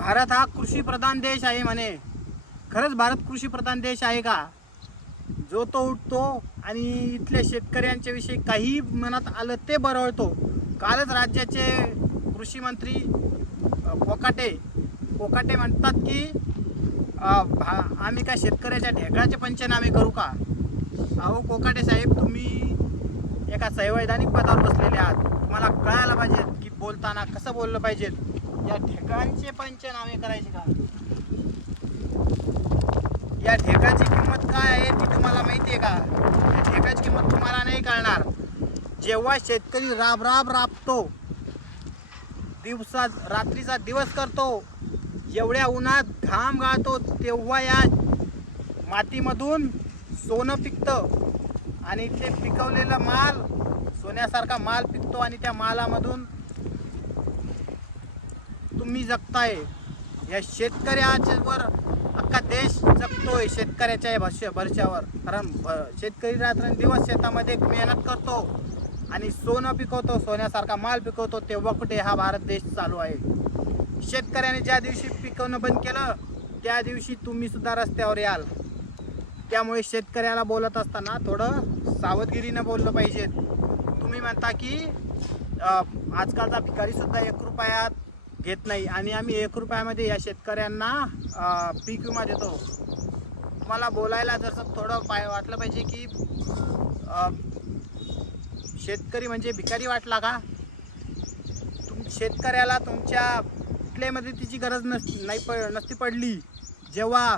भारत हा कृषी प्रधान देश आहे म्हणे. खरंच भारत कृषी प्रधान देश आहे का? जो तो उठतो आणि इथल्या शेतकऱ्यांच्या विषयी काही मनात आलं ते बरळतो कालच राज्याचे कृषी मंत्री अ, कोकाटे कोकाटे म्हणतात की भा- आम्ही काय शेतकऱ्याच्या ढेकळाचे पंचनामे करू का? अहो कोकाटे साहेब तुम्ही एका संवैधानिक पदावर बसलेले आहात. तुम्हाला कळायला पाहिजेत की बोलताना कसं बोललं पाहिजेत या ढेकळांचे पंचनामे करायचे का? या ढेकाची किंमत काय आहे ती तुम्हाला माहिती आहे का? या ढेकाची किंमत तुम्हाला नाही कळणार. जेव्हा शेतकरी राब राब राबतो दिवसा रात्रीचा दिवस करतो एवढ्या उन्हात घाम गाळतो तेव्हा या मातीमधून सोनं पिकतं. आणि ते पिकवलेला माल सोन्यासारखा माल पिकतो आणि त्या मालामधून तुम्ही जगताय. या शेतकऱ्याच्यावर अख्खा देश जगतोय शेतकऱ्याच्या भाष्य भरशावर कारण शेतकरी रात्रंदिवस शेतामध्ये मेहनत करतो आणि सोनं पिकवतो सोन्यासारखा माल पिकवतो तेव्हा कुठे हा भारत देश चालू आहे. शेतकऱ्याने ज्या दिवशी पिकवणं बंद केलं त्या दिवशी तुम्ही सुद्धा रस्त्यावर याल. त्यामुळे शेतकऱ्याला बोलत असताना थोडं सावधगिरीनं बोललं पाहिजे. तुम्ही म्हणता की आजकालचा भिकारी सुद्धा एक रुपयात घेत नाही. आणि आम्ही एक रुपयामध्ये या शेतकऱ्यांना पीक विमा देतो. तुम्हाला बोलायला जसं थोडं पाय वाटलं पाहिजे की शेतकरी म्हणजे भिकारी वाटला का? तुम शेतकऱ्याला तुमच्या कुठल्याही मदतीची गरज नस नाही प नसती पडली. जेव्हा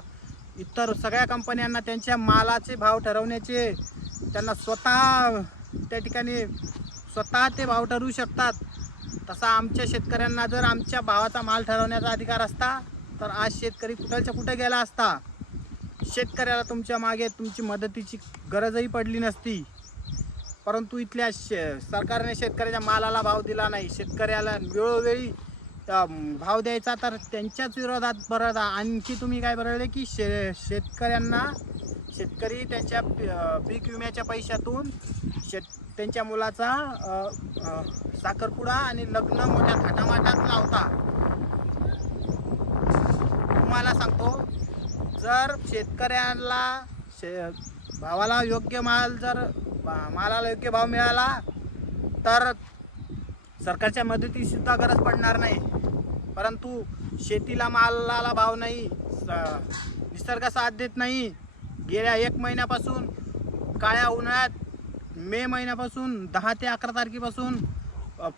इतर सगळ्या कंपन्यांना त्यांच्या मालाचे भाव ठरवण्याचे त्यांना स्वतः त्या ठिकाणी स्वतः ते भाव ठरवू शकतात. तसा आमच्या शेतकऱ्यांना जर आमच्या भावाचा माल ठरवण्याचा अधिकार असता तर आज शेतकरी कुठलच्या कुठे गेला असता? शेतकऱ्याला तुमच्या मागे तुमची मदतीची गरजही पडली नसती. परंतु इथल्या शे सरकारने शेतकऱ्याच्या मालाला भाव दिला नाही. शेतकऱ्याला वेळोवेळी भाव द्यायचा तर त्यांच्याच विरोधात बरं आणखी तुम्ही काय बरळले की शे शेतकऱ्यांना शेतकरी त्यांच्या पीक विम्याच्या पैशातून शेत त्यांच्या मुलाचा साखरपुडा आणि लग्न मोठ्या थाटामाटात लावता. तुम्हाला सांगतो जर शेतकऱ्याला शे भावाला योग्य माल जर मालाला योग्य भाव मिळाला तर सरकारच्या मदतीसुद्धा गरज पडणार नाही. परंतु शेतीला मालाला भाव नाही स- निसर्ग साथ देत नाही गेल्या एक महिन्यापासून काळ्या उन्हाळ्यात मे महिन्यापासून दहा ते अकरा तारखेपासून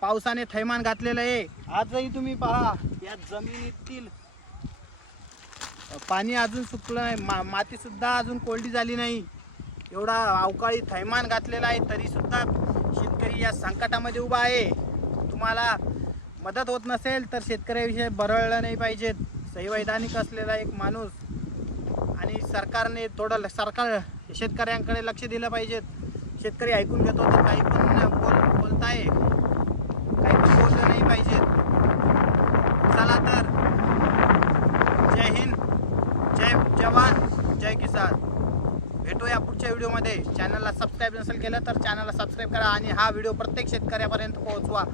पावसाने थैमान घातलेलं आहे. आजही तुम्ही पहा या जमिनीतील पाणी अजून सुकलं नाही मा मातीसुद्धा अजून कोल्डी झाली नाही. एवढा अवकाळी थैमान घातलेला आहे तरीसुद्धा शेतकरी या संकटामध्ये उभा आहे. तुम्हाला मदत होत नसेल तर शेतकऱ्याविषयी बरळलं नाही पाहिजेत. संवैधानिक असलेला एक माणूस आणि सरकारने थोडं ल- सरकार शेतकऱ्यांकडे लक्ष दिलं पाहिजेत शेतकरी ऐकून घेतो तर काही पण बोल बोलताय. काही पण बोललं नाही पाहिजेत चला तर. जय हिंद. जय जवान. जय किसान. भेटूया पुढच्या व्हिडिओमध्ये. चॅनलला सबस्क्राईब नसेल केलं तर चॅनलला सबस्क्राईब करा आणि हा व्हिडिओ प्रत्येक शेतकऱ्यापर्यंत पोहोचवा.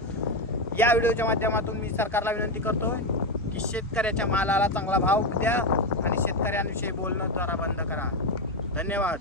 या व्हिडिओच्या माध्यमातून मी सरकारला विनंती करतो की शेतकऱ्याच्या मालाला चांगला भाव द्या आणि शेतकऱ्यांविषयी बोलणं जरा बंद करा. धन्यवाद.